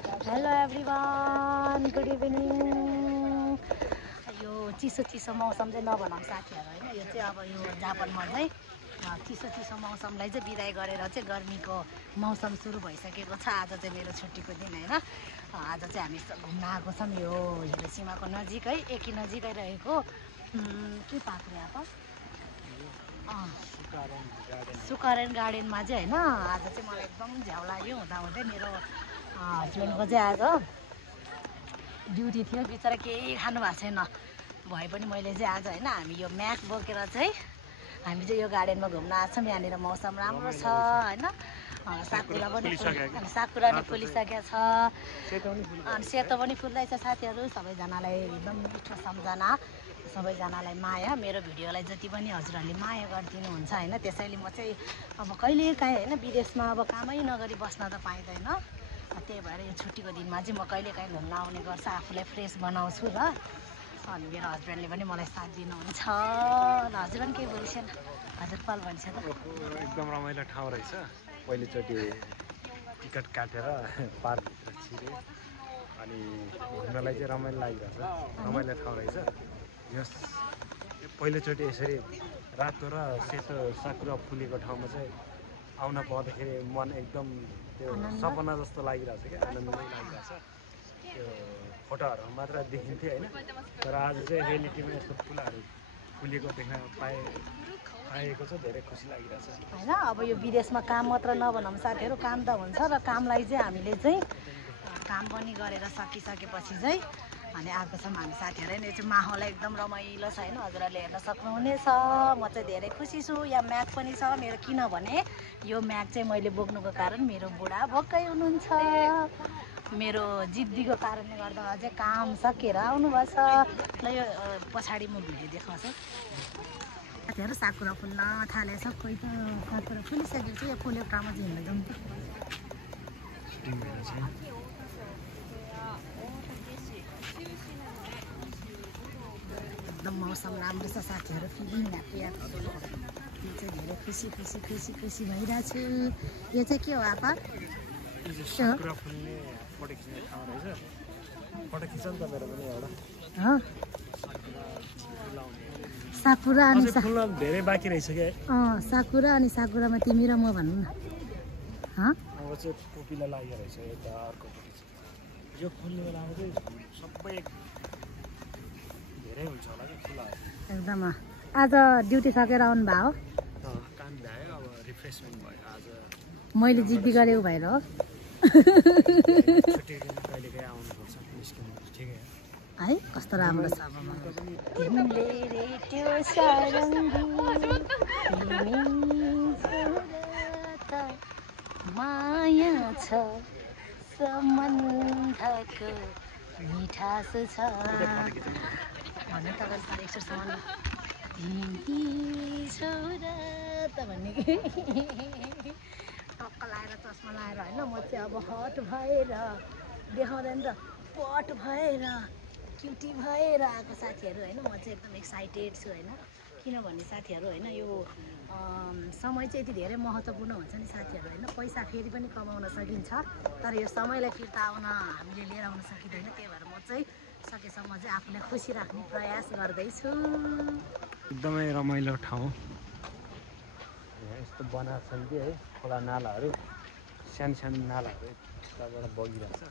Hello everyone, good evening. यो चिसो मौसम चाहिँ नभनौँ साथीहरू होइन। यो चाहिँ अब यो जापानमा चाहिँ चिसो मौसमलाई चाहिँ बिदाई गरेर चाहिँ गर्मीको मौसम सुरु भइसकेको छ। आज चाहिँ मेरो छुट्टीको दिन होइन। आज चाहिँ हामी घुम्न आएको छौँ यो हिरोसीमाको नजिकै नजिकै रहेको के पार्क रे अब सुकारेन गार्डनमा चाहिँ होइन। आज चाहिँ मलाई एकदम झ्याउ लाग्यो हुँदाहुँदै मेरो हस्बेन्डको चाहिँ आज ड्युटी थियो, बिचरा केही खानु भएको छैन। भए पनि मैले चाहिँ आज होइन हामी यो म्याक बोकेर चाहिँ हामी चाहिँ यो गार्डनमा घुम्न आएको छौँ। यहाँनिर मौसम राम्रो छ होइन। साकुरा पनि फुलिसकेको छ अनि सेतो पनि फुल्दैछ। साथीहरू सबैजनालाई एकदम मिठो सम्झना, सबैजनालाई माया। मेरो भिडियोलाई जति पनि हजुरहरूले माया गरिदिनुहुन्छ होइन। त्यसैले म चाहिँ अब कहिलेकाहीँ होइन विदेशमा अब कामै नगरी बस्न त पाइँदैन। त्यही भएर यो छुट्टीको दिनमा चाहिँ म कहिलेकाहीँ घुम्न आउने गर्छ, आफूलाई फ्रेस बनाउँछु र अनि मेरो हस्बेन्डले पनि मलाई साथ दिनुहुन्छ र हजुर पनि केही बोलिसेन। हजुर पाल भन्छ त एकदम रमाइलो ठाउँ रहेछ। पहिलोचोटि टिकट काटेर पार्कभित्र छिरे अनि घुम्नलाई चाहिँ रमाइलो लागिरहेछ। रमाइलो ठाउँ रहेछ। यस पहिलोचोटि यसरी रातो र सेतो साकुरा फुलेको ठाउँमा चाहिँ आउन पाउँदाखेरि मन एकदम त्यो सपना जस्तो लागिरहेछ क्या, आनन्दमै लागिरहेछ। त्यो फोटोहरूमा मात्र देखिन्थ्यो होइन, तर आज चाहिँ रियालिटीमा यस्तो फुलहरू फुलेको देख्न पाएको छ। धेरै खुसी लागिरहेछ होइन। अब यो विदेशमा काम मात्र नभनौँ साथीहरू, काम त हुन्छ र कामलाई चाहिँ हामीले चाहिँ काम पनि गरेर सकिसकेपछि चाहिँ अनि आएको छौँ हामी साथीहरू। यो चाहिँ माहौल एकदम रमाइलो छ होइन, हजुरहरूले हेर्न सक्नुहुनेछ। म चाहिँ धेरै खुसी छु। यहाँ म्याग पनि छ मेरो, किनभने यो म्याग चाहिँ मैले बोक्नुको कारण मेरो बुढा भोकै हुनुहुन्छ। मेरो जिद्दीको कारणले गर्दा चाहिँ काम सकेर आउनुभएको छ। ल यो पछाडि म भिडियो देखाउँछु साथीहरू। साकुरा फुल्न थालेछ, कोही त साकुरा फुलिसकेको छ। यो फुलेको ठाउँमा चाहिँ हिँड्न जाउँ त। एकदम मौसम राम्रो छ साथीहरू। फिलिङ ह्याप्पी यो चाहिँ धेरै खुसी भइरहेको छु। यो चाहिँ के हो आपा? साकुरा फुल्ने फोटो खिच्ने ठाउँ रहेछ। फोटो खिच्छ नि त मेरो पनि एउटा। साकुरा अनि फुल्न धेरै बाँकी रहेछ क्या। साकुरा अनि साकुरामा तिमी र म भनौँ न। अब चाहिँ टोपीलाई लागेको रहेछ यता अर्को टोपी छ। यो फुल्ने बेलामा चाहिँ सबै धेरै हुन्छ होला क्या फुलहरू एकदम। आज ड्युटी सकेर आउनु भयो हो? काम भ्यायो, अब रिफ्रेसमेन्ट भयो। आज मैले जिद्दी गरेको भएर हो। छुट्टीको दिन कहिलेकाहीँ आउनुपर्छ, निस्किनु ठिकै हो है। कस्तो राम्रो छ। तिमीले रेट्यो माया छ सम्बन्धको मिठास छ भन्नु त एकचोटिसम्म भन्ने कि टक्क लाएर चस्मा लाएर होइन। म चाहिँ अब हट भएर देखाउँदैन त पट भएर क्युटी भएर आएको साथीहरू होइन। म चाहिँ एकदम एक्साइटेड छु होइन। किनभने साथीहरू होइन यो समय चाहिँ यति धेरै महत्त्वपूर्ण हुन्छ नि साथीहरू होइन। पैसा फेरि पनि कमाउन सकिन्छ, तर यो समयलाई फिर्ता आउन हामीले लिएर आउन सकिँदैन। त्यही भएर म चाहिँ सकेसम्म चाहिँ आफूलाई खुसी राख्ने प्रयास गर्दैछु। एकदमै रमाइलो ठाउँ। यस्तो बनाएको छन् कि है, खोला नालाहरू, सानो नालाहरू यताबाट बगिरहेछ।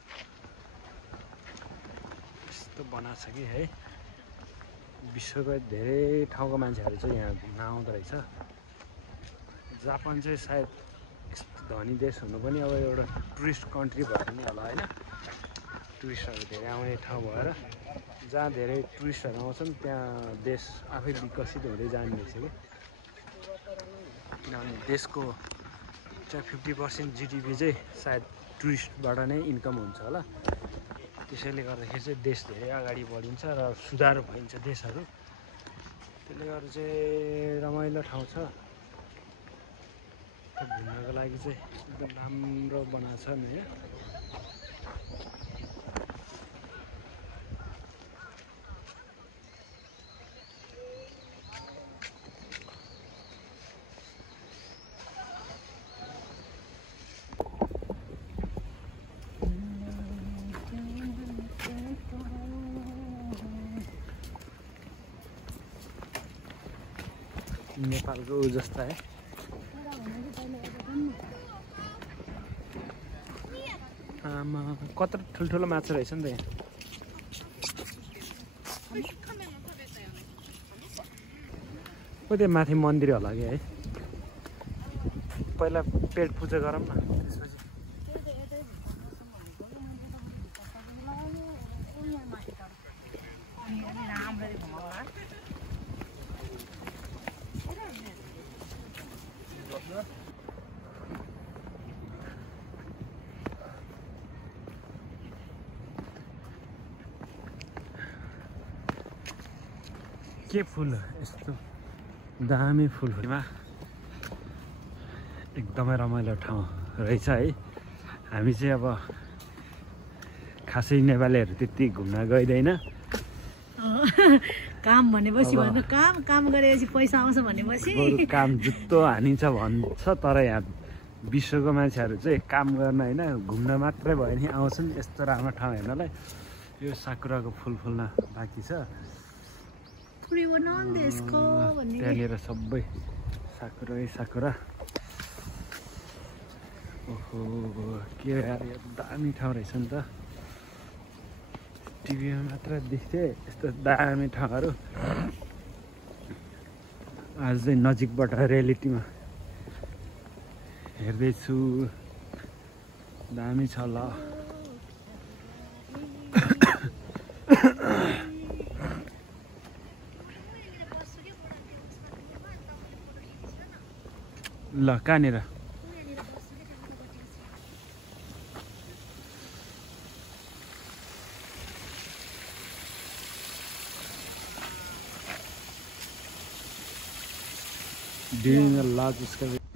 यस्तो बनाएको छ कि है। विश्वको धेरै ठाउँको मान्छेहरू चाहिँ यहाँ घुम्न आउँदो रहेछ। जापान चाहिँ सायद धनी देश हुनु पनि अब एउटा टुरिस्ट कन्ट्री भएर पनि होला होइन। टुरिस्टहरू धेरै आउने ठाउँ भएर जहाँ धेरै टुरिस्टहरू आउँछन् त्यहाँ देश आफै विकसित हुँदै जाने रहेछ कि। किनभने देशको चाहिँ 50% जिडिपी चाहिँ सायद टुरिस्टबाट नै इन्कम हुन्छ होला। त्यसैले गर्दाखेरि चाहिँ देश धेरै अगाडि बढिन्छ र सुधार भइन्छ देशहरू। त्यसले गर्दा चाहिँ रमाइलो ठाउँ छ। घुम्नको लागि चाहिँ एकदम राम्रो बनाएको छ नि होइन। नेपालको जस्ता है। आमा कत्रो ठुल्ठुलो माछा रहेछ नि त यहाँ। त्यो माथि मन्दिर होला कि है। पहिला पेट पूजा गरौँ न त्यसपछि। के फुल यस्तो दामी फुलमा एकदमै रमाइलो ठाउँ रहेछ है। हामी चाहिँ अब खासै नेपालीहरू त्यति घुम्न गइँदैन। काम भनेपछि भन्नु काम गरेपछि पैसा आउँछ भनेपछि बरु काम जुत्तो हानिन्छ भन्छ। तर यहाँ विश्वको मान्छेहरू चाहिँ काम गर्न होइन घुम्न मात्रै भयो नि आउँछन् यस्तो राम्रो ठाउँ हेर्नलाई। यो साकुराको फुल फुल्न बाँकी छ। त्यहाँनिर सबै साकुरा। ओहो के यार यो दामी ठाउँ रहेछ नि त। टिभीमा मात्र देख्थे यस्तो दामी ठाउँहरू। आज चाहिँ नजिकबाट रियालिटीमा हेर्दैछु। दामी छ ल। ल कहाँनिर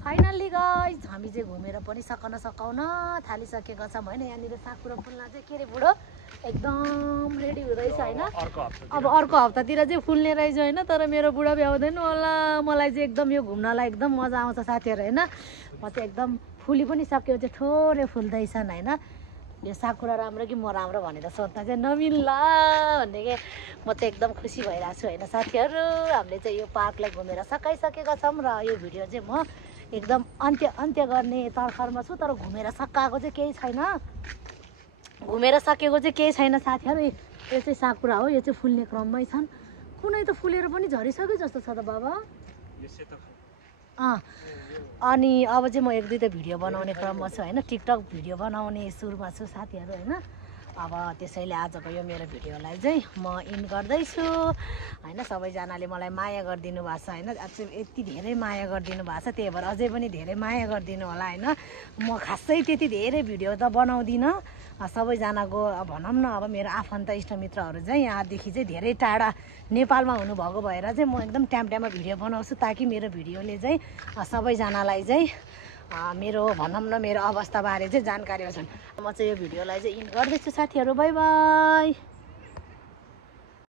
फाइनल्ली गाइस हामी चाहिँ घुमेर पनि सकाउन थालिसकेका छौँ होइन। यहाँनिर साकुरा फुल्न चाहिँ के अरे बुढो एकदम रेडी हुँदैछ होइन। अब अर्को हप्तातिर चाहिँ फुल्ने रहेछ होइन। तर मेरो बुढा भ्याउँदैन होला। मलाई चाहिँ एकदम यो घुम्नलाई एकदम मजा आउँछ साथीहरू होइन। म चाहिँ एकदम फुली पनि सक्यो चाहिँ थोरै फुल्दैछन् होइन। यो साकुरा राम्रो कि म राम्रो भनेर सोध्दा चाहिँ नमिल्ला भन्ने के म चाहिँ एकदम खुसी भइरहेको छु होइन साथीहरू। हामीले चाहिँ यो पार्कलाई घुमेर सकाइसकेका छौँ र यो भिडियो चाहिँ म एकदम अन्त्य गर्ने तर्खरमा छु। तर घुमेर सकाएको चाहिँ केही छैन। घुमेर सकेको चाहिँ केही छैन साथीहरू। यो चाहिँ साकुरा हो। यो चाहिँ फुल्ने क्रममै छन्। कुनै त फुलेर पनि झरिसक्यो जस्तो छ त बाबा। अनि अब चाहिँ म एक दुईवटा भिडियो बनाउने क्रममा छु होइन। टिकटक भिडियो बनाउने सुरुमा छु साथीहरू होइन। अब त्यसैले आजको यो मेरो भिडियोलाई चाहिँ म इन गर्दैछु होइन। सबैजनाले मलाई माया गरिदिनु भएको छ होइन। अझै यति धेरै माया गरिदिनु भएको छ। त्यही भएर अझै पनि धेरै माया गरिदिनु होला होइन। म खासै त्यति धेरै भिडियो त बनाउँदिनँ। सबैजनाको भनौँ न अब मेरो आफन्त इष्टमित्रहरू चाहिँ यहाँदेखि चाहिँ धेरै टाढा नेपालमा हुनुभएको भएर चाहिँ म एकदम टाइममा भिडियो बनाउँछु ताकि मेरो भिडियोले चाहिँ सबैजनालाई चाहिँ मेरो भनौँ न मेरो अवस्थाबारे चाहिँ जानकारी होस्। म चाहिँ यो भिडियोलाई चाहिँ इन गर्दैछु साथीहरू। By by.